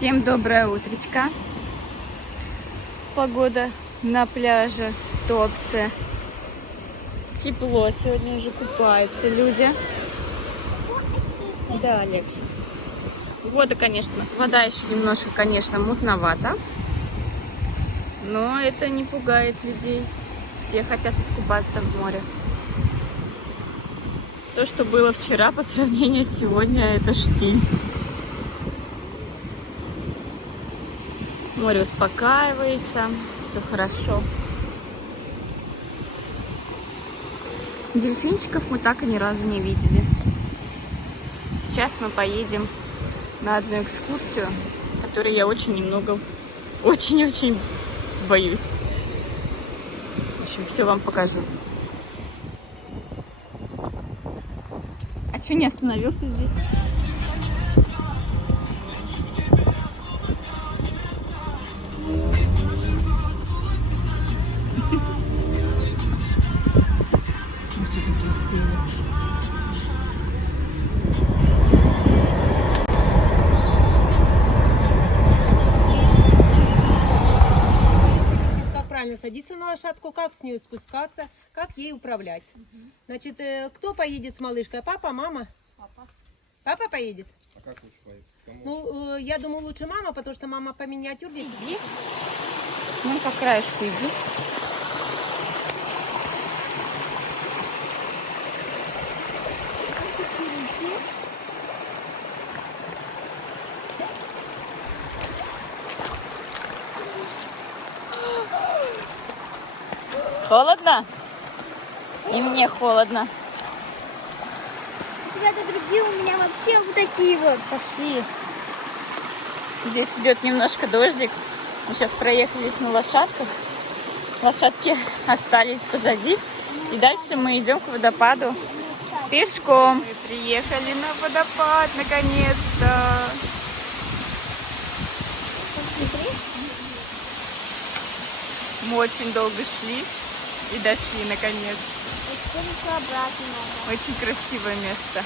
Всем доброе утречко. Погода на пляже Туапсе. Тепло, сегодня уже купаются люди. Да, Алекс. Вода, вода еще немножко, конечно, мутновата. Но это не пугает людей. Все хотят искупаться в море. То, что было вчера по сравнению с сегодня, это штиль. Море успокаивается, все хорошо. Дельфинчиков мы так и ни разу не видели. Сейчас мы поедем на одну экскурсию, которой я очень боюсь. В общем, все вам покажу. А что не остановился здесь? Мы все-таки успели. Как правильно садиться на лошадку, как с нее спускаться, как ей управлять. Значит, кто поедет с малышкой? Папа, мама? Папа. Папа поедет? А как лучше поедет? Кому? Ну, я думаю, лучше мама, потому что мама по миниатюрнее. Иди. Ну, по краешку иди. Холодно? И мне холодно. У тебя-то другие, у меня вообще вот такие вот. Пошли. Здесь идет немножко дождик. Мы сейчас проехались на лошадках. Лошадки остались позади. И дальше мы идем к водопаду пешком. Мы приехали на водопад наконец-то. Мы очень долго шли и дошли наконец. Очень красивое место.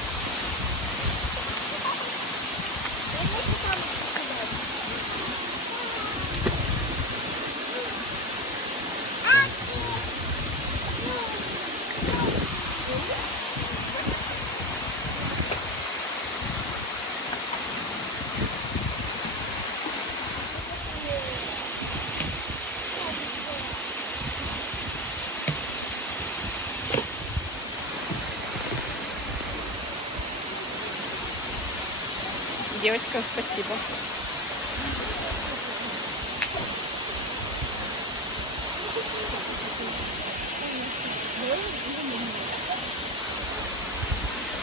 Девочка, спасибо.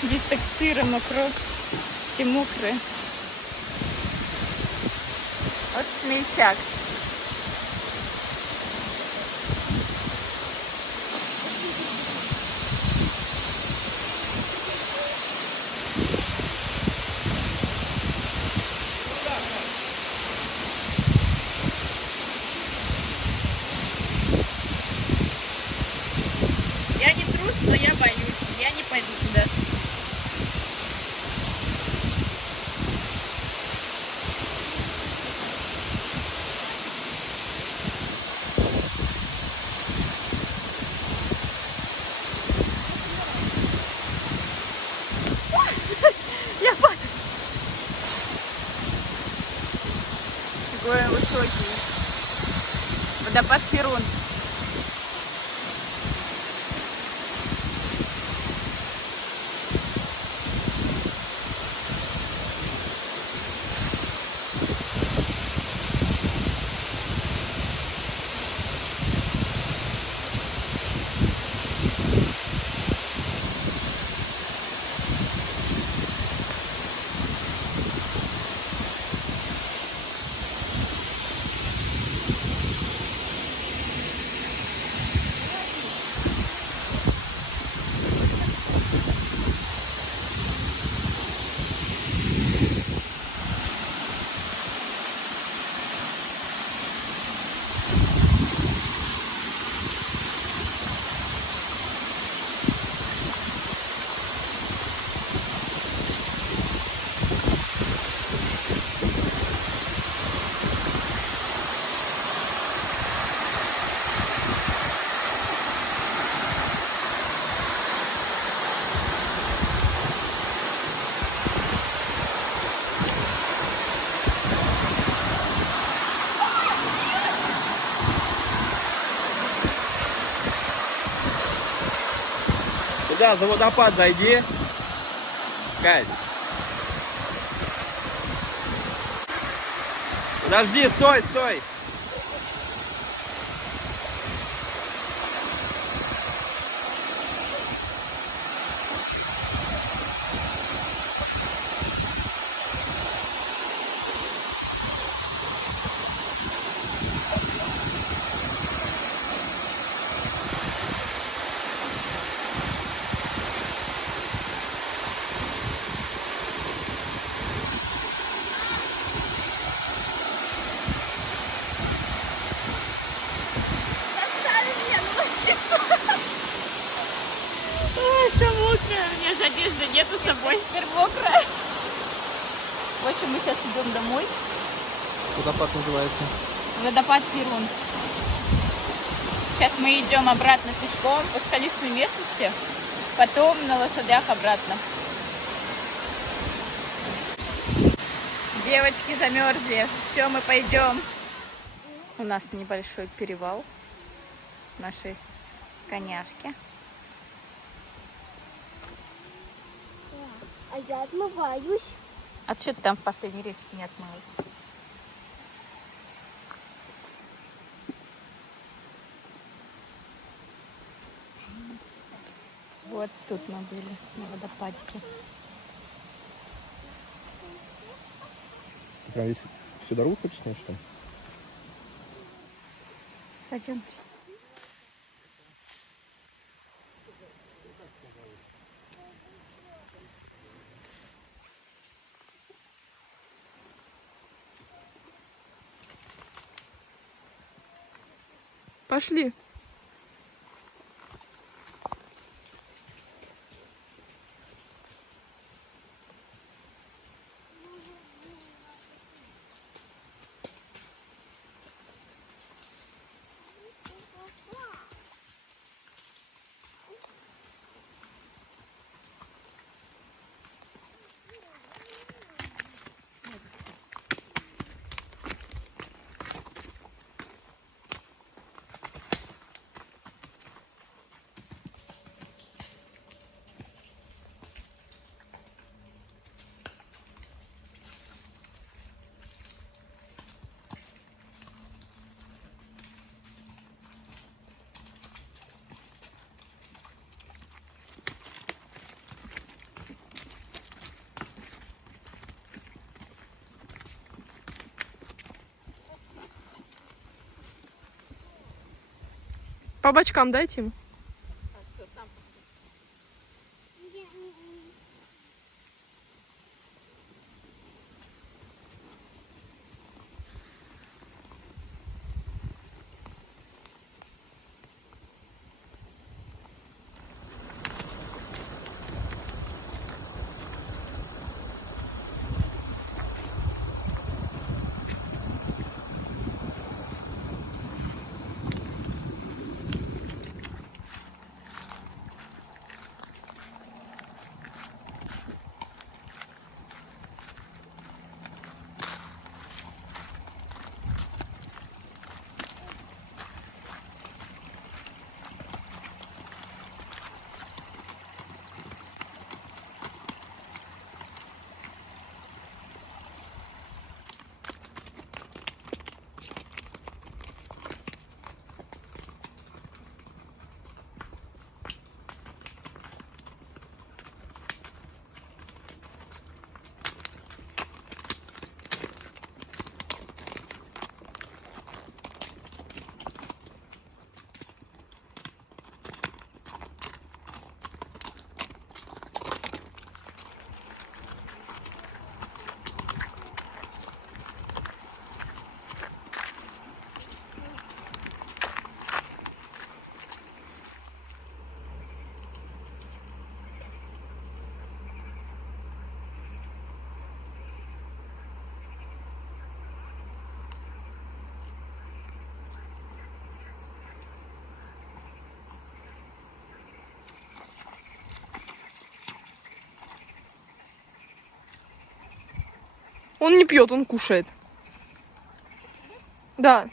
Здесь так сыро, мокро, все мокрые. Вот смельчак. Я не трус, но я боюсь. Я не пойду туда. Я падаю. Такой высокий. Водопад Перун. сюда, за водопад зайди. Кать. Подожди, стой, стой. Ой, все мокрая. У меня же одежды нету с собой. Теперь мокрая. В общем, мы сейчас идем домой. Водопад называется. Водопад Перун. Сейчас мы идем обратно пешком по скалистой местности, потом на лошадях обратно. Девочки замерзли. Все, мы пойдем. У нас небольшой перевал нашей коняшки. А я отмываюсь. А что ты там в последней речке не отмылась? Вот тут мы были, на водопадике. Ты прям весь всю дорогу хочешь снять, что ли? Пойдем. Пошли. По бочкам дайте им. Он не пьет, он кушает. Да.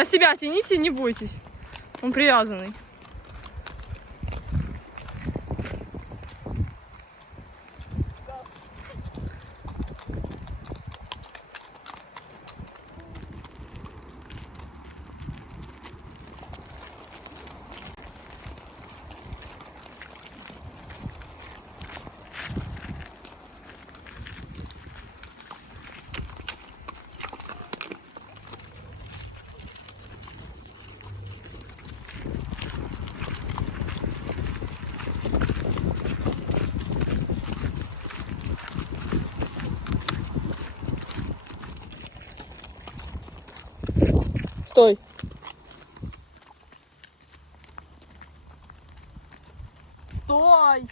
На себя тяните, не бойтесь. Он привязанный. Стой. Стой.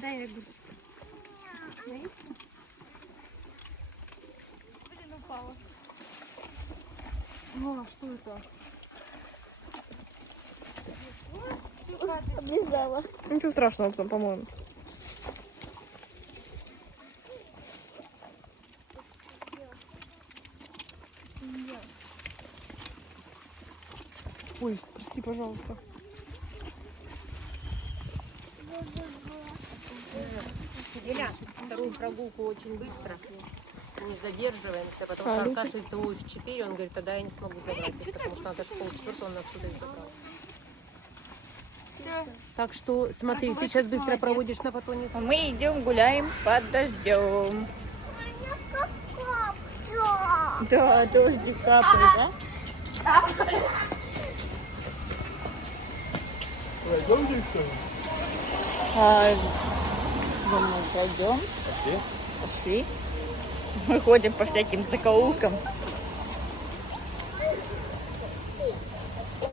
Дай рыбу. О, что это? Облизала. Ничего страшного там, по-моему. Ой, прости, пожалуйста. Еля, вторую прогулку очень быстро. Не задерживаемся, потому А, что ну ты- Аркаша ТО в 4, он говорит, тогда я не смогу забрать их, потому что надо же полчетвертого, он нас сюда и забрал. Так что смотри, ты сейчас быстро проводишь на батоне. А мы идем гуляем под дождем. Да, дождик капает, да? А, за мной пойдем. Пошли. Мы ходим по всяким закоулкам.